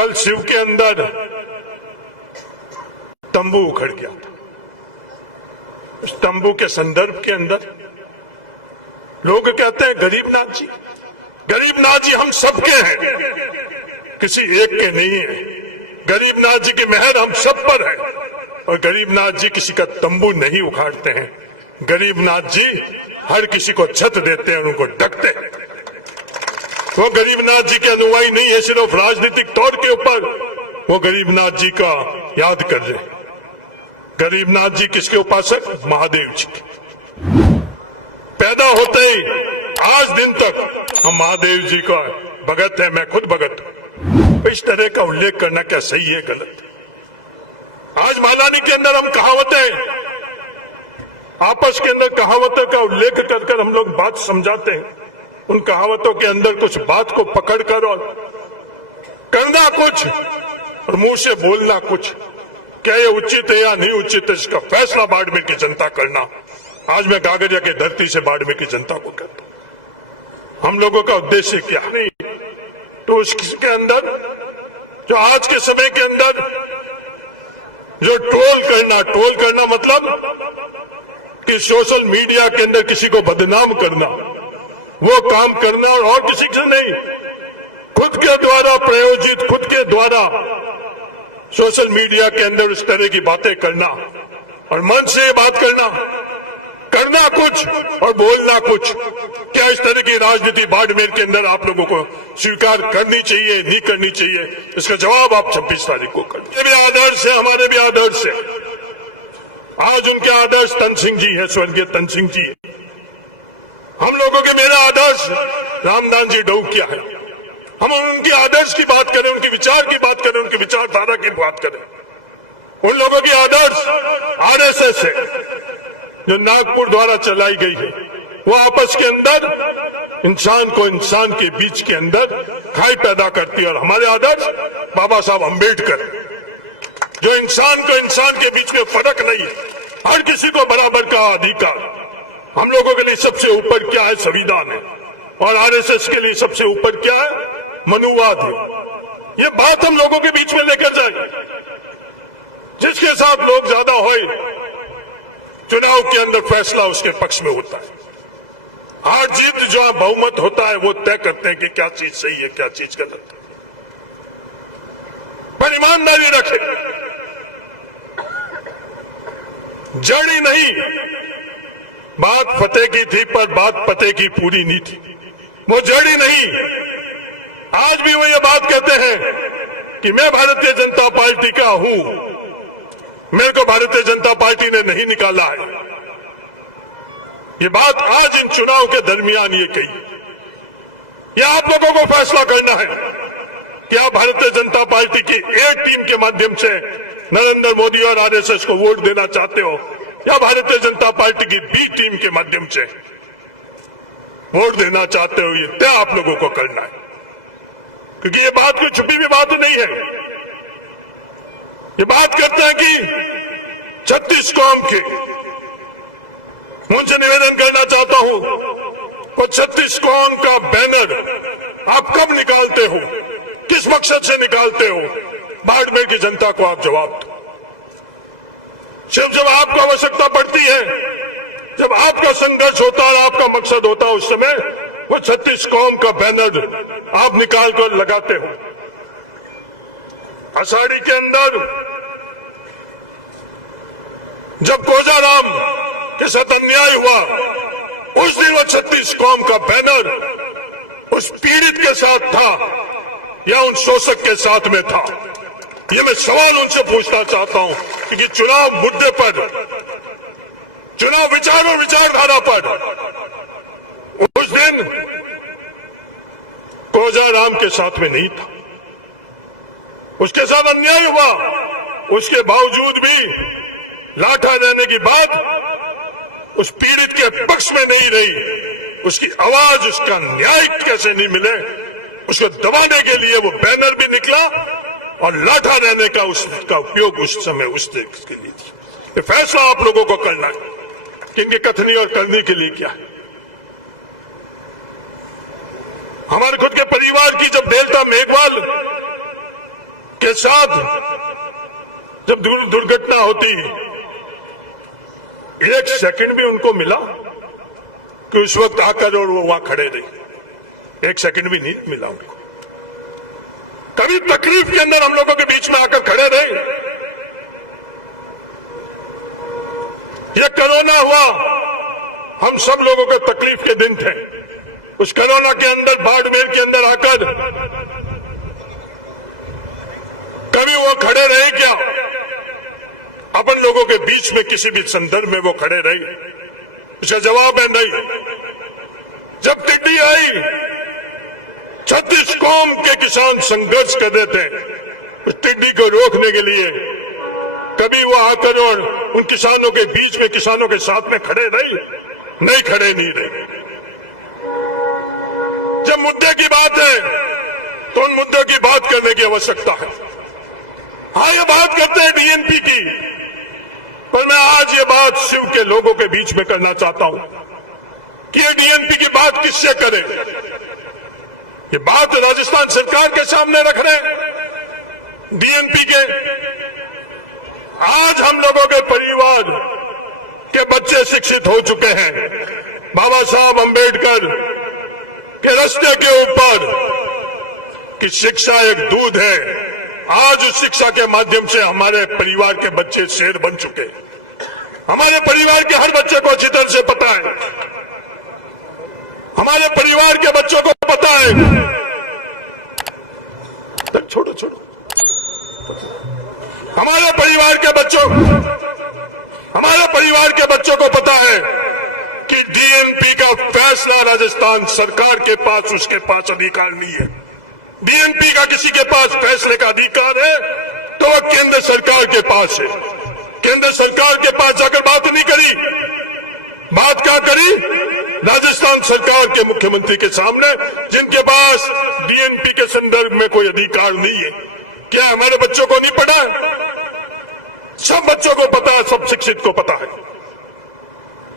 कल शिव के अंदर तंबू उखड़ गया था। उस तंबू के संदर्भ के अंदर लोग कहते हैं गरीबनाथ जी, गरीबनाथ जी हम सबके हैं, किसी एक के नहीं है। गरीबनाथ जी की मेहर हम सब पर है और गरीबनाथ जी किसी का तंबू नहीं उखाड़ते हैं। गरीबनाथ जी हर किसी को छत देते हैं, उनको ढकते हैं। वो गरीबनाथ जी के अनुयायी नहीं है सिर्फ राजनीतिक तौर के ऊपर, वो गरीबनाथ जी का याद कर रहे। गरीबनाथ जी किसके उपासक? महादेव जी के। पैदा होते ही आज दिन तक हम महादेव जी का भगत है, मैं खुद भगत हूं। इस तरह का उल्लेख करना क्या सही है, गलत है? आज मालानी के अंदर हम कहावतें, आपस के अंदर कहावतों का उल्लेख कर कर हम लोग बात समझाते हैं। उन कहावतों के अंदर कुछ बात को पकड़कर और करना कुछ और मुंह से बोलना कुछ, क्या ये उचित है या नहीं उचित है, इसका फैसला बाड़मेर की जनता करना। आज मैं गागरिया की धरती से बाड़मेर की जनता को कहता हूं, हम लोगों का उद्देश्य क्या नहीं तो उसके अंदर जो आज के समय के अंदर जो ट्रोल करना मतलब कि सोशल मीडिया के अंदर किसी को बदनाम करना, वो काम करना और किसी से नहीं, खुद के द्वारा प्रायोजित, खुद के द्वारा सोशल मीडिया के अंदर इस तरह की बातें करना और मन से ये बात करना कुछ और बोलना कुछ। क्या इस तरह की राजनीति बाड़मेर के अंदर आप लोगों को स्वीकार करनी चाहिए, नहीं करनी चाहिए? इसका जवाब आप 26 तारीख को करें। ये भी आदर्श है, हमारे भी आदर्श है। आज उनके आदर्श तन सिंह जी है, स्वर्गीय तन सिंह जी। हम लोगों के मेरा आदर्श रामदास जी डोकिया है। हम उनके आदर्श की बात करें, उनके विचार की बात करें, उनकी विचारधारा की बात करें। उन लोगों की आदर्श आरएसएस है जो नागपुर द्वारा चलाई गई है। वो आपस के अंदर इंसान को इंसान के बीच के अंदर खाई पैदा करती है। और हमारे आदर्श बाबा साहब अंबेडकर जो इंसान को इंसान के बीच में फर्क नहीं है, हर किसी को बराबर का अधिकार। हम लोगों के लिए सबसे ऊपर क्या है? संविधान है। और आरएसएस के लिए सबसे ऊपर क्या है? मनुवाद है। ये बात हम लोगों के बीच में लेकर जाए। जिसके साथ लोग ज्यादा होए, चुनाव के अंदर फैसला उसके पक्ष में होता है। हार जीत जो बहुमत होता है वो तय करते हैं कि क्या चीज सही है, क्या चीज गलत है। पर ईमानदारी रखे, जड़ी नहीं। बात फतेह की थी पर बात पते की पूरी नहीं थी, वो जड़ी नहीं। आज भी वो ये बात कहते हैं कि मैं भारतीय जनता पार्टी का हूं, मेरे को भारतीय जनता पार्टी ने नहीं निकाला है। ये बात आज इन चुनाव के दरमियान ये कही। यह आप लोगों को फैसला करना है कि आप भारतीय जनता पार्टी की ए टीम के माध्यम से नरेंद्र मोदी और आरएसएस को वोट देना चाहते हो या भारतीय जनता पार्टी की बी टीम के माध्यम से वोट देना चाहते हो। ये तय आप लोगों को करना है, क्योंकि ये बात कोई छुपी हुई बात नहीं है। ये बात करते हैं कि 36 कौम के, मुझसे निवेदन करना चाहता हूं, वो 36 कौम का बैनर आप कब निकालते हो, किस मकसद से निकालते हो? बाड़मेर की जनता को आप जवाब दो। सिर्फ जब आपको आवश्यकता पड़ती है, जब आपका संघर्ष होता है, आपका मकसद होता है, उस समय वो 36 कौम का बैनर आप निकाल कर लगाते हो। आषाढ़ी के अंदर जब कोजाराम के साथ अन्याय हुआ, उस दिन वो 36 कौम का बैनर उस पीड़ित के साथ था या उन शोषक के साथ में था? ये मैं सवाल उनसे पूछना चाहता हूं, क्योंकि चुनाव मुद्दे पर, चुनाव विचार और विचारधारा पर उस दिन कोजाराम के साथ में नहीं था। उसके साथ अन्याय हुआ, उसके बावजूद भी लाठा देने की बात उस पीड़ित के पक्ष में नहीं रही। उसकी आवाज, उसका न्याय कैसे नहीं मिले, उसको दबाने के लिए वो बैनर भी निकला और लाठा रहने का उसका उपयोग उस समय उस देश के लिए। ये फैसला आप लोगों को करना है कि इनकी कथनी और करने के लिए क्या है। हमारे खुद के परिवार की जब देलता मेघवाल के साथ जब दुर्घटना होती, एक सेकंड भी उनको मिला कि उस वक्त आकर और वो वहां खड़े रहे? एक सेकंड भी नहीं मिला उनको। कभी तकलीफ के अंदर हम लोगों के बीच में आकर खड़े रहे? ये कोरोना हुआ, हम सब लोगों के तकलीफ के दिन थे। उस कोरोना के अंदर, बाड़मेर के अंदर आकर कभी वो खड़े रहे क्या? अपन लोगों के बीच में किसी भी संदर्भ में वो खड़े रहे? इसका जवाब है नहीं। जब टिड्डी आई, 36 कौम के किसान संघर्ष कर रहे थे उस टिड्डी को रोकने के लिए। कभी वो आकर और उन किसानों के बीच में, किसानों के साथ में खड़े रही? नहीं, खड़े नहीं रहे। जब मुद्दे की बात है तो उन मुद्दों की बात करने की आवश्यकता है। हाँ, ये बात करते हैं डीएनपी की, पर मैं आज ये बात शिव के लोगों के बीच में करना चाहता हूं कि ये डीएनपी की बात किससे करें? ये बात राजस्थान सरकार के सामने रख रहे डीएनपी के। आज हम लोगों के परिवार के बच्चे शिक्षित हो चुके हैं। बाबा साहब अंबेडकर के रास्ते के ऊपर कि शिक्षा एक दूध है, आज उस शिक्षा के माध्यम से हमारे परिवार के बच्चे शेर बन चुके। हमारे परिवार के हर बच्चे को अच्छी तरह से पता है, हमारे परिवार के बच्चों को पता है। छोड़ो छोड़ो, हमारे परिवार के बच्चों को पता है कि डीएनपी का फैसला राजस्थान सरकार के पास, उसके पास अधिकार नहीं है। डीएनपी का किसी के पास फैसले का अधिकार है तो वह केंद्र सरकार के पास है। केंद्र सरकार के पास जाकर बात नहीं करी, बात क्या करी? राजस्थान सरकार के मुख्यमंत्री के सामने, जिनके पास डीएनपी के संदर्भ में कोई अधिकार नहीं है। क्या हमारे बच्चों को नहीं पता? सब बच्चों को पता है, सब शिक्षित को पता है।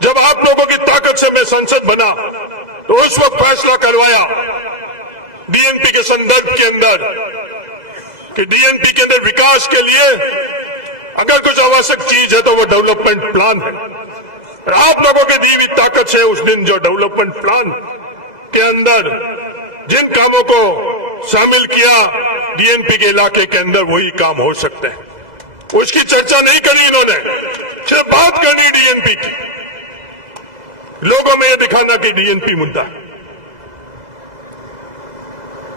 जब आप लोगों की ताकत से मैं संसद बना तो उस वक्त फैसला करवाया डीएनपी के संदर्भ के अंदर कि डीएनपी के अंदर विकास के लिए अगर कुछ आवश्यक चीज है तो वो डेवलपमेंट प्लान है। और आप लोगों की दी हुई ताकत से उस दिन जो डेवलपमेंट प्लान के अंदर जिन कामों को शामिल किया डीएनपी के इलाके के अंदर, वही काम हो सकते हैं। उसकी चर्चा नहीं करी इन्होंने, सिर्फ बात करनी डीएनपी की, लोगों में यह दिखाना कि डीएनपी मुद्दा है।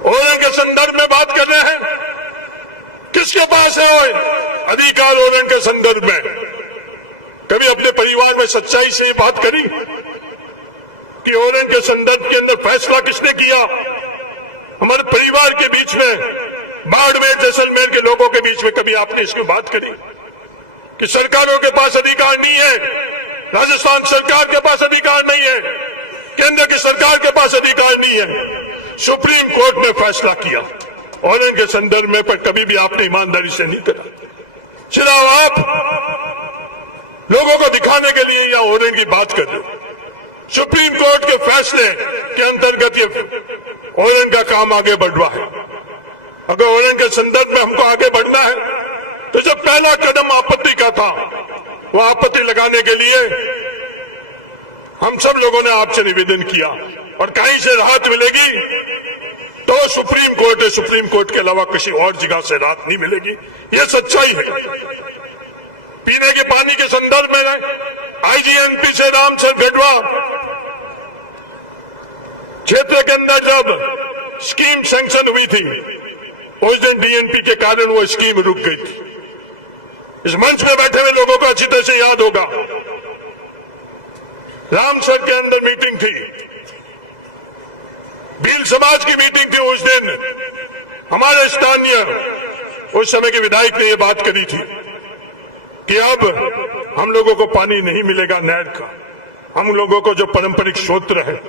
ओरन के संदर्भ में बात कर रहे हैं, किसके पास है अधिकार ओरन के संदर्भ में? कभी अपने परिवार में सच्चाई से बात करी कि ओरन के संदर्भ के अंदर फैसला किसने किया? हमारे परिवार के बीच में, बाड़मेर जैसलमेर के लोगों के बीच में कभी आपने इसकी बात करी कि सरकारों के पास अधिकार नहीं है, राजस्थान सरकार के पास अधिकार नहीं है, केंद्र की सरकार के पास अधिकार नहीं है? सुप्रीम कोर्ट ने फैसला किया और इनके संदर्भ में, पर कभी भी आपने ईमानदारी से नहीं करा। सिर्फ आप लोगों को दिखाने के लिए या ओरेन की बात कर रहे हो। सुप्रीम कोर्ट के फैसले के अंतर्गत ये ओरेन का काम आगे बढ़ रहा है। अगर ओरेन के संदर्भ में हमको आगे बढ़ना है तो जब पहला कदम आपत्ति का था, वो आपत्ति लगाने के लिए हम सब लोगों ने आपसे निवेदन किया और कहीं से राहत मिलेगी तो सुप्रीम कोर्ट है, सुप्रीम कोर्ट के अलावा किसी और जगह से राहत नहीं मिलेगी। यह सच्चाई है। पीने के पानी के संदर्भ में आईजीएनपी से रामसर भेडवा क्षेत्र के अंदर जब स्कीम सैंक्शन हुई थी, उस दिन डीएनपी के कारण वो स्कीम रुक गई थी। इस मंच में बैठे हुए लोगों को अच्छी तरह से याद होगा, रामसर के अंदर मीटिंग थी, भील समाज की मीटिंग थी। उस दिन हमारे स्थानीय उस समय के विधायक ने यह बात करी थी कि अब हम लोगों को पानी नहीं मिलेगा नहर का, हम लोगों को जो पारंपरिक स्रोत है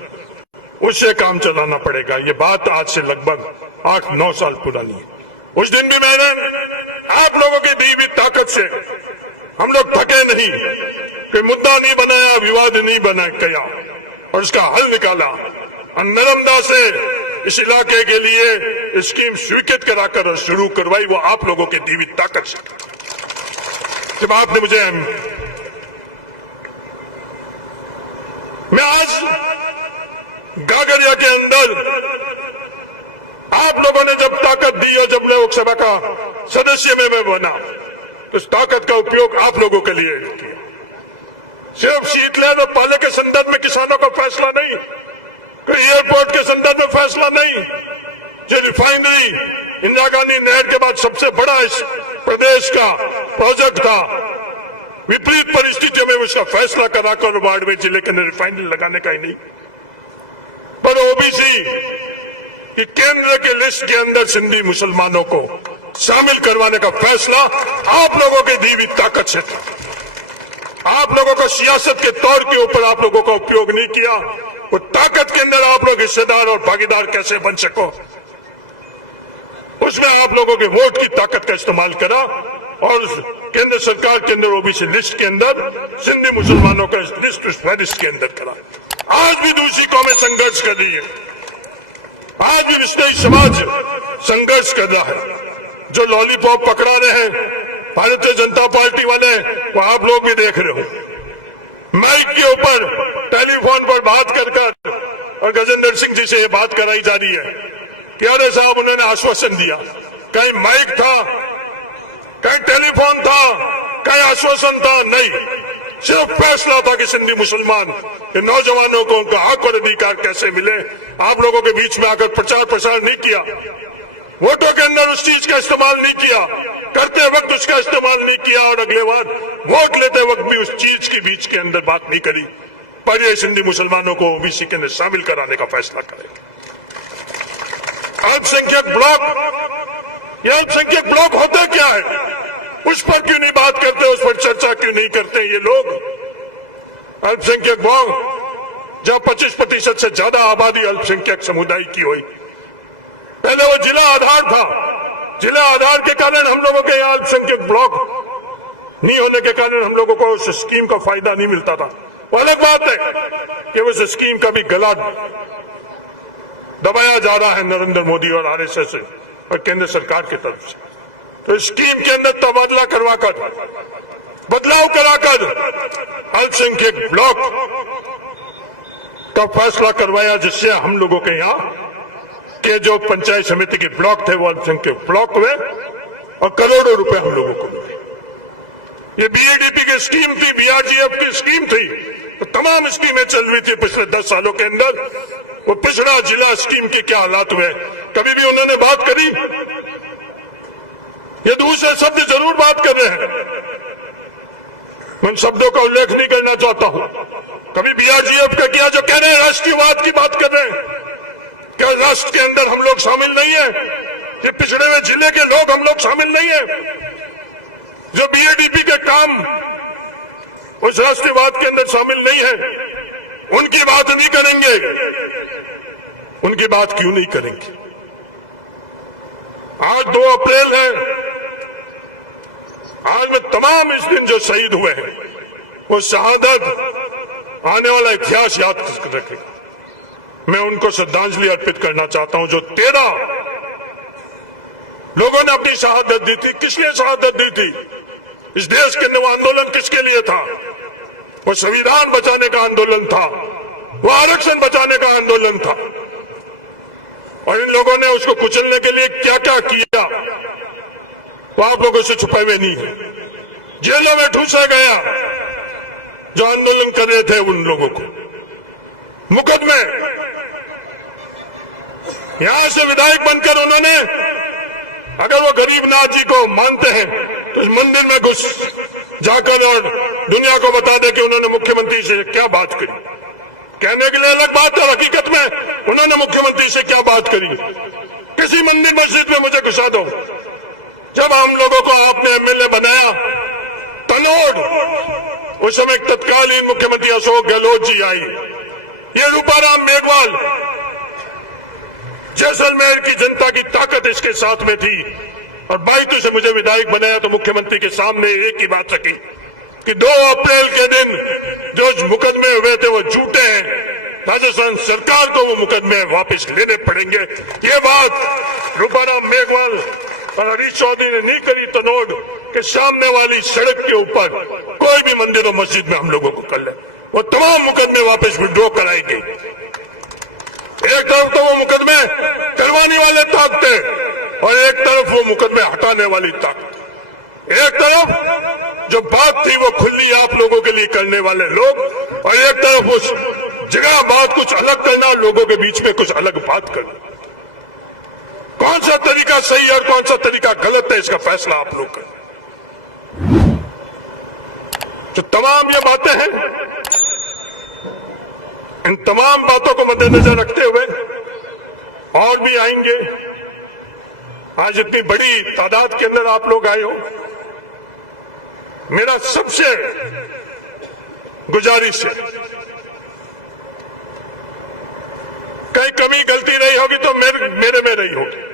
उससे काम चलाना पड़ेगा। ये बात आज से लगभग 8-9 साल पुरानी है। उस दिन भी मैंने आप लोगों की दी हुई ताकत से, हम लोग थके नहीं, कोई मुद्दा नहीं बनाया, विवाद नहीं बना किया और उसका हल निकाला। और नर्मदा से इस इलाके के लिए स्कीम स्वीकृत कराकर और शुरू करवाई, वो आप लोगों की दी हुई ताकत से। जब आपने मुझे, मैं आज गागरिया के अंदर आप लोगों ने जब ताकत दी और जब लोकसभा का सदस्य में मैं बना, तो उस ताकत का उपयोग आप लोगों के लिए किया। सिर्फ शीतलहर और पाले के संदर्भ में किसानों का फैसला नहीं, कोई एयरपोर्ट के संदर्भ में फैसला नहीं, जो रिफाइनरी इंदिरा गांधी नहर के बाद सबसे बड़ा इस प्रदेश का प्रोजेक्ट था, विपरीत परिस्थितियों में उसका फैसला कराकर बाड़मेर जिले के अंदर रिफाइनरी लगाने का ही नहीं, पर ओबीसी कि केंद्र की लिस्ट के अंदर सिंधी मुसलमानों को शामिल करवाने का फैसला आप लोगों की दी हुई ताकत से था। आप लोगों को सियासत के तौर के ऊपर आप लोगों का उपयोग नहीं किया, वो ताकत के अंदर आप लोग हिस्सेदार और भागीदार कैसे बन सको, उसमें आप लोगों के वोट की ताकत का इस्तेमाल करा और केंद्र सरकार के अंदर ओबीसी लिस्ट के अंदर सिंधी मुसलमानों का लिस्ट उस फहरिस्त के अंदर करा। आज भी दूसरी कौमें संघर्ष कर रही है, आज भी विश्व समाज संघर्ष कर रहा है। जो लॉलीपॉप पकड़ा रहे हैं भारतीय जनता पार्टी वाले, वो आप लोग भी देख रहे हो। माइक के ऊपर टेलीफोन पर बात कर और गजेंद्र सिंह जी से ये बात कराई जा रही है कि अरे साहब उन्होंने आश्वासन दिया, कहीं माइक था, कहीं टेलीफोन था, कहीं आश्वासन था, नहीं, सिर्फ फैसला था कि सिंधी मुसलमान के नौजवानों को उनका हक और अधिकार कैसे मिले। आप लोगों के बीच में आकर प्रचार प्रसार नहीं किया, वोटों के अंदर उस चीज का इस्तेमाल नहीं किया, करते वक्त उसका इस्तेमाल नहीं किया और अगले बार वोट लेते वक्त भी उस चीज के बीच के अंदर बात नहीं करी। पर ये सिंधी मुसलमानों को ओबीसी के अंदर शामिल कराने का फैसला करेगा। अल्पसंख्यक ब्लॉक, ये अल्पसंख्यक ब्लॉक होता क्या है, उस पर क्यों नहीं बात करते, उस पर चर्चा क्यों नहीं करते ये लोग। अल्पसंख्यक ब्लॉक जहां 25% से ज्यादा आबादी अल्पसंख्यक समुदाय की हुई, पहले वो जिला आधार था, जिला आधार के कारण हम लोगों के यहाँ अल्पसंख्यक ब्लॉक नहीं होने के कारण हम लोगों को उस स्कीम का फायदा नहीं मिलता था। वो अलग बात है कि उस स्कीम का भी गला दबाया जा रहा है नरेंद्र मोदी और आरएसएस और केंद्र सरकार की तरफ से। तो स्कीम के अंदर तबादला करवाकर, बदलाव कराकर अल्पसंख्यक ब्लॉक का फैसला करवाया, जिससे हम लोगों के यहाँ के जो पंचायत समिति के ब्लॉक थे वो अल्पसंख्यक ब्लॉक हुए और करोड़ों रुपए हम लोगों को मिले। ये बीएडीपी की स्कीम थी, बीआरजीएफ की स्कीम थी, तो तमाम स्कीमें चल रही थी पिछले 10 सालों के अंदर। वो पिछड़ा जिला स्कीम के क्या हालात हुए, कभी भी उन्होंने बात करी? ये दूसरे शब्द जरूर बात कर रहे हैं, मैं उन शब्दों का उल्लेख नहीं करना चाहता हूं। कभी बीआरजीएफ का किया जो कह रहे हैं राष्ट्रीयवाद की बात कर रहे हैं, क्या राष्ट्र के अंदर हम लोग शामिल नहीं है? ये पिछड़े हुए जिले के लोग हम लोग शामिल नहीं है? जो बीएडीपी के काम उस राष्ट्रीयवाद के अंदर शामिल नहीं है, उनकी बात नहीं करेंगे। उनकी बात क्यों नहीं करेंगे? आज 2 अप्रैल है, आज में तमाम इस दिन जो शहीद हुए हैं वो शहादत आने वाला इतिहास याद रखेगा। मैं उनको श्रद्धांजलि अर्पित करना चाहता हूं जो 13 लोगों ने अपनी शहादत दी थी। किस लिए शहादत दी थी? इस देश के अंदर वो आंदोलन किसके लिए था? वो संविधान बचाने का आंदोलन था, वो आरक्षण बचाने का आंदोलन था। और इन लोगों ने उसको कुचलने के लिए क्या क्या किया वो आप लोगों से छुपे हुए नहीं है। जेलों में ठूसा गया जो आंदोलन कर रहे थे उन लोगों को, मुकदमे। यहां से विधायक बनकर उन्होंने, अगर वो गरीबनाथ जी को मानते हैं तो इस मंदिर में घुस जाकर और दुनिया को बता दे कि उन्होंने मुख्यमंत्री से क्या बात करी। कहने के लिए अलग बात है, हकीकत में उन्होंने मुख्यमंत्री से क्या बात करी। किसी मंदिर मस्जिद में मुझे घुसा दो। जब हम लोगों को आपने एमएलए बनाया तनोड़, उस समय तत्कालीन मुख्यमंत्री अशोक गहलोत जी आई, ये रूपाराम मेघवाल, जैसलमेर की जनता की ताकत इसके साथ में थी। और 22 से मुझे विधायक बनाया तो मुख्यमंत्री के सामने एक ही बात रखी कि 2 अप्रैल के दिन जो मुकदमे हुए थे वो झूठे हैं, राजस्थान सरकार को वो मुकदमे वापस लेने पड़ेंगे। ये बात रूपाराम मेघवाल और हरीश चौधरी ने नहीं करी तो नोट के सामने वाली सड़क के ऊपर कोई भी मंदिर और मस्जिद में हम लोगों को कर ले, वो तमाम मुकदमे वापस विड्रॉ कराएंगे। एक तरफ तो वो मुकदमे करवाने वाले ताकते और एक तरफ वो मुकदमे हटाने वाली ताकत। एक तरफ जो बात थी वो खुली आप लोगों के लिए करने वाले लोग, और एक तरफ उस जगह बात कुछ अलग करना, लोगों के बीच में कुछ अलग बात करना। कौन सा तरीका सही है और कौन सा तरीका गलत है, इसका फैसला आप लोग करें। जो तमाम ये बातें हैं, इन तमाम बातों को मद्देनजर रखते हुए और भी आएंगे। आज इतनी बड़ी तादाद के अंदर आप लोग आए हो, मेरा सबसे गुजारिश है, कहीं कमी गलती रही होगी तो मेरे में रही होगी।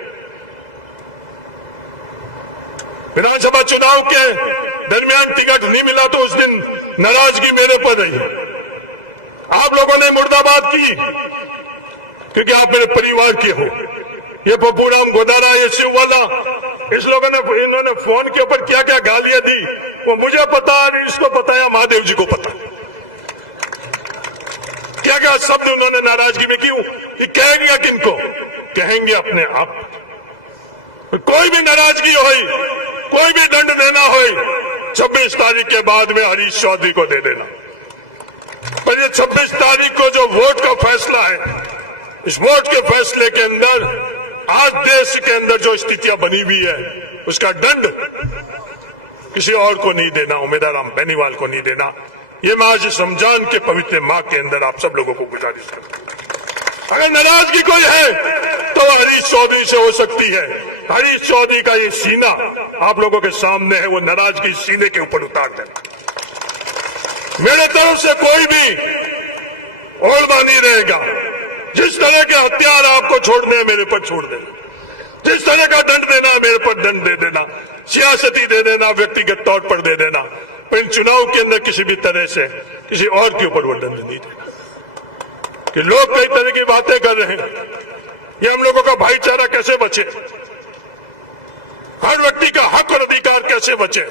विधानसभा चुनाव के दरमियान टिकट नहीं मिला तो उस दिन नाराजगी मेरे पर रही। आप लोगों ने मुर्दाबाद की क्योंकि आप मेरे परिवार के हो। ये पप्पूराम गोदारा, ये शिववाला, इस लोगों ने इन्होंने फोन के ऊपर क्या क्या गालियां दी वो मुझे पता, इसको पता या महादेव जी को पता, क्या क्या शब्द उन्होंने नाराजगी में क्यों। ये कहेंगे किनको? कहेंगे अपने आप। कोई भी नाराजगी हो, कोई भी दंड देना हो, 26 तारीख के बाद में हरीश चौधरी को दे देना। पर ये 26 तारीख को जो वोट का फैसला है, इस वोट के फैसले के अंदर आज देश के अंदर जो स्थितियां बनी हुई है, उसका दंड किसी और को नहीं देना, उमेदराम बेनीवाल को नहीं देना। ये मैं आज रमजान के पवित्र माह के अंदर आप सब लोगों को गुजारिश करता हूं। अगर नाराजगी कोई है तो हरीश चौधरी से हो सकती है। हरीश चौधरी का ये सीना आप लोगों के सामने है, वो नाराजगी सीने के ऊपर उतार देना। मेरे तरफ से कोई भी ओलमा नहीं रहेगा। जिस तरह के हथियार आपको छोड़ने हैं मेरे पर छोड़ देना, जिस तरह का दंड देना है मेरे पर दंड दे देना, सियासती दे देना, व्यक्तिगत तौर पर दे देना, पर इन चुनाव के अंदर किसी भी तरह से किसी और के ऊपर वो दंड नहीं देना। कि लोग कई तरह की बातें कर रहे हैं, ये हम लोगों का भाईचारा कैसे बचे, हर व्यक्ति का हक और अधिकार कैसे बचे,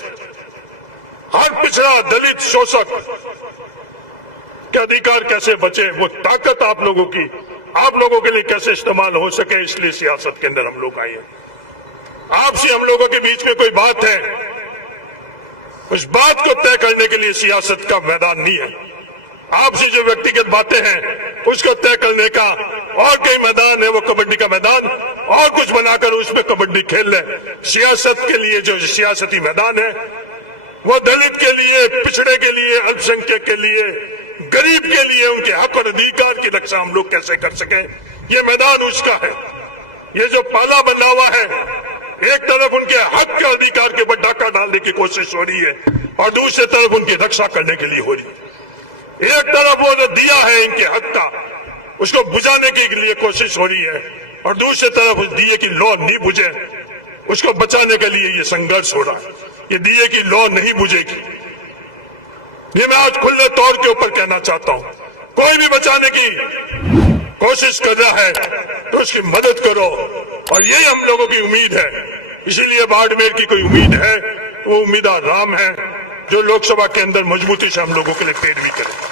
हर पिछड़ा दलित शोषक के अधिकार कैसे बचे, वो ताकत आप लोगों की, आप लोगों के लिए कैसे इस्तेमाल हो सके, इसलिए सियासत के अंदर हम लोग आए हैं। आपसे हम लोगों के बीच में कोई बात है, उस बात को तय करने के लिए सियासत का मैदान नहीं है। आपसे जो व्यक्तिगत बातें हैं उसको तय करने का और कई मैदान है, वो कबड्डी का मैदान, और कुछ बनाकर उसमें कबड्डी खेल ले। सियासत के लिए जो सियासती मैदान है वो दलित के लिए, पिछड़े के लिए, अल्पसंख्यक के लिए, गरीब के लिए, उनके हक और अधिकार की रक्षा हम लोग कैसे कर सके, ये मैदान उसका है। ये जो पाला बना हुआ है, एक तरफ उनके हक के अधिकार के ऊपर डाका डालने की कोशिश हो रही है और दूसरी तरफ उनकी रक्षा करने के लिए हो रही है। एक तरफ वो जो दिया है इनके हक का, उसको बुझाने के लिए कोशिश हो रही है, और दूसरी तरफ उस दिए की लौ नहीं बुझे, उसको बचाने के लिए ये संघर्ष हो रहा है। ये दिए की लौ नहीं बुझेगी, ये मैं आज खुले तौर के ऊपर कहना चाहता हूं। कोई भी बचाने की कोशिश कर रहा है तो उसकी मदद करो, और यही हम लोगों की उम्मीद है। इसीलिए बाड़मेर की कोई उम्मीद है, वो उम्मीद राम है, जो लोकसभा के अंदर मजबूती से हम लोगों के लिए पैरवी करे।